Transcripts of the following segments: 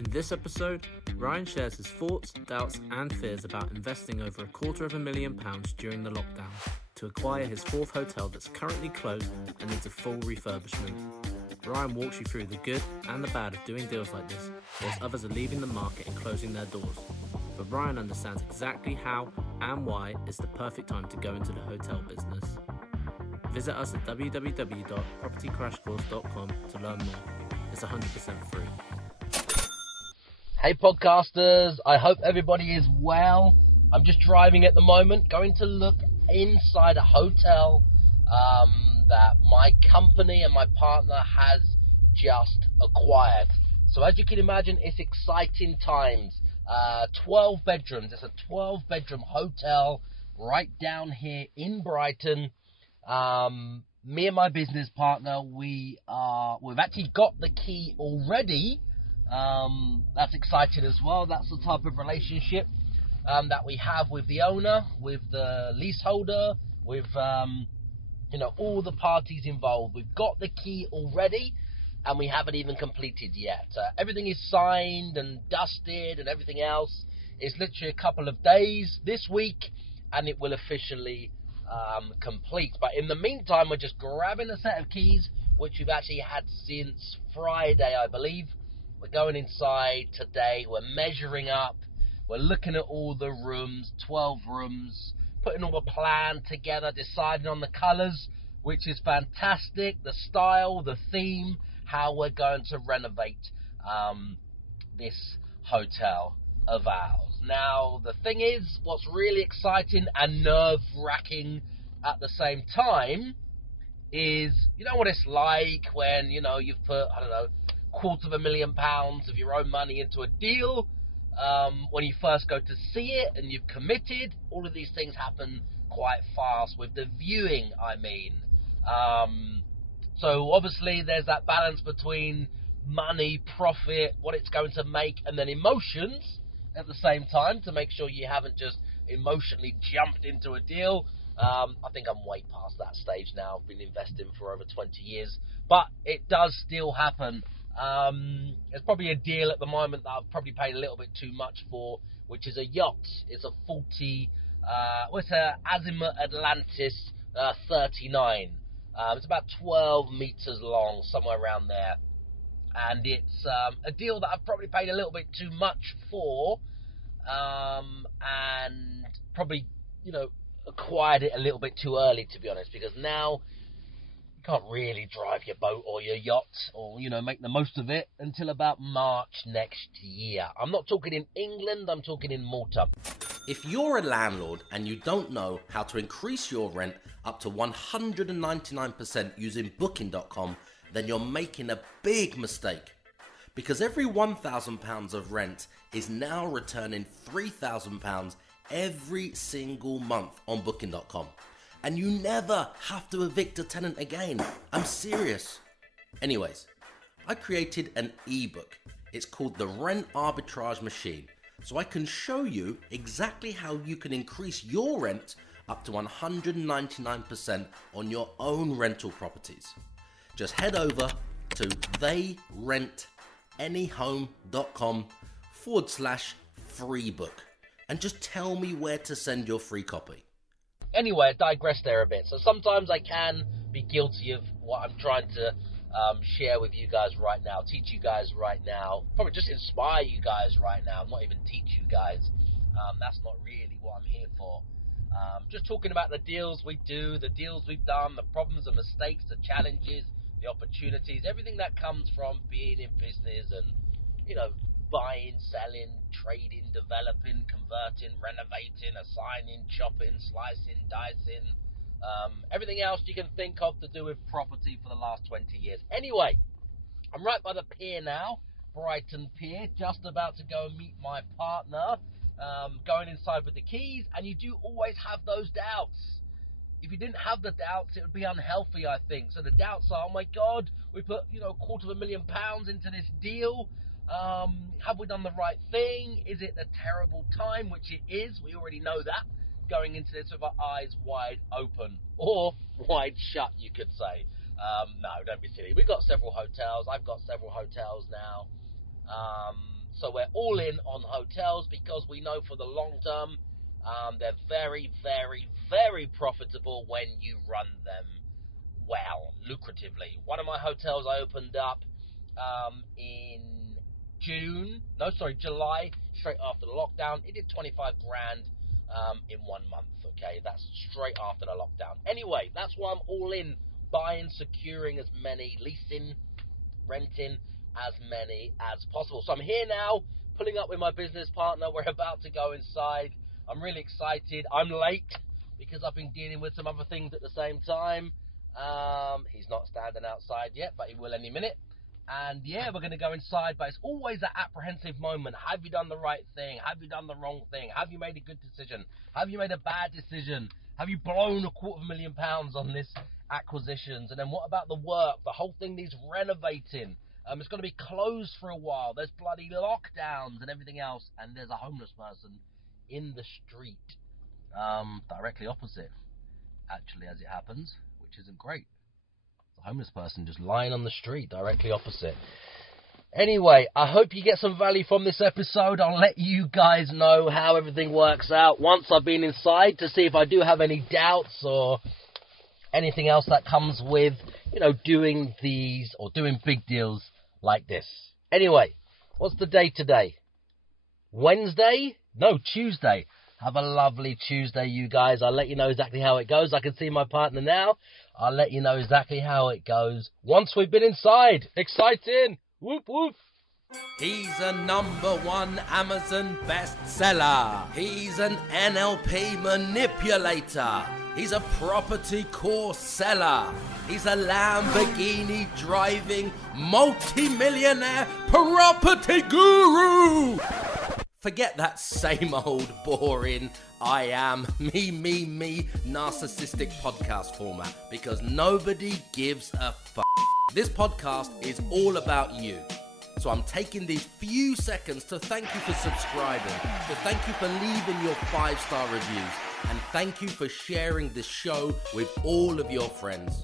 In this episode, Ryan shares his thoughts, doubts and fears about investing over £250,000 during the lockdown to acquire his fourth hotel that's currently closed and needs a full refurbishment. Ryan walks you through the good and the bad of doing deals like this, whilst others are leaving the market and closing their doors. But Ryan understands exactly how and why it's the perfect time to go into the hotel business. Visit us at www.propertycrashcourse.com to learn more. It's 100% free. Hey podcasters, I hope everybody is well. I'm just driving at the moment, going to look inside a hotel that my company and my partner has just acquired. So as you can imagine, it's exciting times. 12 bedrooms. It's a 12-bedroom hotel right down here in Brighton. Me and my business partner, we've actually got the key already. That's exciting as well. That's the type of relationship that we have with the owner, with the leaseholder, with all the parties involved. We've got the key already, and we haven't even completed yet. Everything is signed and dusted and everything else. It's literally a couple of days this week, and it will officially complete. But in the meantime, we're just grabbing a set of keys, which we've actually had since Friday, I believe. We're going inside today. We're measuring up. We're looking at all the rooms, 12 rooms, putting all the plan together, deciding on the colours, which is fantastic, the style, the theme, how we're going to renovate this hotel of ours. Now, the thing is, what's really exciting and nerve-wracking at the same time is, you know what it's like when, you've put, £250,000 of your own money into a deal. When you first go to see it and you've committed, all of these things happen quite fast with the viewing, I mean. So obviously there's that balance between money, profit, what it's going to make, and then emotions at the same time to make sure you haven't just emotionally jumped into a deal. I think I'm way past that stage now. I've been investing for over 20 years, but it does still happen. It's probably a deal at the moment that I've probably paid a little bit too much for, which is a yacht. It's a 40, it's a Azimut Atlantis 39. It's about 12 meters long, somewhere around there. And it's a deal that I've probably paid a little bit too much for, and probably, acquired it a little bit too early, to be honest, because now you can't really drive your boat or your yacht or, make the most of it until about March next year. I'm not talking in England, I'm talking in Malta. If you're a landlord and you don't know how to increase your rent up to 199% using Booking.com, then you're making a big mistake. Because every £1,000 of rent is now returning £3,000 every single month on Booking.com. And you never have to evict a tenant again. I'm serious. Anyways, I created an ebook. It's called The Rent Arbitrage Machine. So I can show you exactly how you can increase your rent up to 199% on your own rental properties. Just head over to theyrentanyhome.com/free book and just tell me where to send your free copy. Anyway, I digress there a bit. So sometimes I can be guilty of what I'm trying to share with you guys right now, teach you guys right now, probably just inspire you guys right now, not even teach you guys. That's not really what I'm here for. Just talking about the deals we do, the deals we've done, the problems, the mistakes, the challenges, the opportunities, everything that comes from being in business and, buying, selling, trading, developing, converting, renovating, assigning, chopping, slicing, dicing, everything else you can think of to do with property for the last 20 years. Anyway, I'm right by the pier now, Brighton Pier, just about to go and meet my partner, going inside with the keys, and you do always have those doubts. If you didn't have the doubts, it would be unhealthy, I think. So the doubts are, oh my God, we put, £250,000 into this deal. Have we done the right thing? Is it a terrible time? Which it is. We already know that. Going into this with our eyes wide open. Or wide shut, you could say. No, don't be silly. We've got several hotels. I've got several hotels now. So we're all in on hotels because we know for the long term, they're very, very, very profitable when you run them well, lucratively. One of my hotels I opened up in July, straight after the lockdown. It did 25 grand in 1 month. Okay, that's straight after the lockdown. Anyway, that's why I'm all in, buying, securing as many, leasing, renting as many as possible. So I'm here now, pulling up with my business partner. We're about to go inside. I'm really excited. I'm late because I've been dealing with some other things at the same time. He's not standing outside yet, but he will any minute. And yeah, we're going to go inside, but it's always that apprehensive moment. Have you done the right thing? Have you done the wrong thing? Have you made a good decision? Have you made a bad decision? Have you blown £250,000 on this acquisitions? And then what about the work? The whole thing needs renovating. It's going to be closed for a while. There's bloody lockdowns and everything else. And there's a homeless person in the street, directly opposite, actually, as it happens, which isn't great. A homeless person just lying on the street directly opposite. Anyway, I hope you get some value from this episode. I'll let you guys know how everything works out once I've been inside to see if I do have any doubts or anything else that comes with, doing these or doing big deals like this. Anyway, what's the day today? Wednesday? No, Tuesday. Have a lovely Tuesday, you guys. I'll let you know exactly how it goes. I can see my partner now. I'll let you know exactly how it goes once we've been inside. Exciting! Whoop, whoop. He's a #1 Amazon bestseller. He's an NLP manipulator. He's a property course seller. He's a Lamborghini driving multi-millionaire property guru. Forget that same old boring I am me narcissistic podcast format, because nobody gives a fuck. This podcast is all about you. So I'm taking these few seconds to thank you for subscribing, to thank you for leaving your 5-star reviews, and thank you for sharing this show with all of your friends.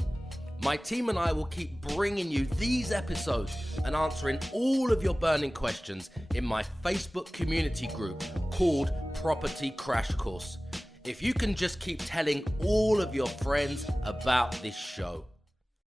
My team and I will keep bringing you these episodes and answering all of your burning questions in my Facebook community group called Property Crash Course. If you can just keep telling all of your friends about this show.